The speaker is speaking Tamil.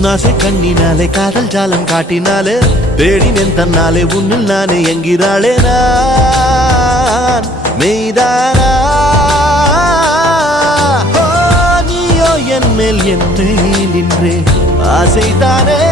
உன்னாசை கண்ணினாலே காதல் ஜாலம் காட்டினாலே தேடினேன் தன்னாலே உன்னில் நானே என்கிறாளே நான் மெய்தானா நீயோ என் மேல் நின்றே ஆசைதானே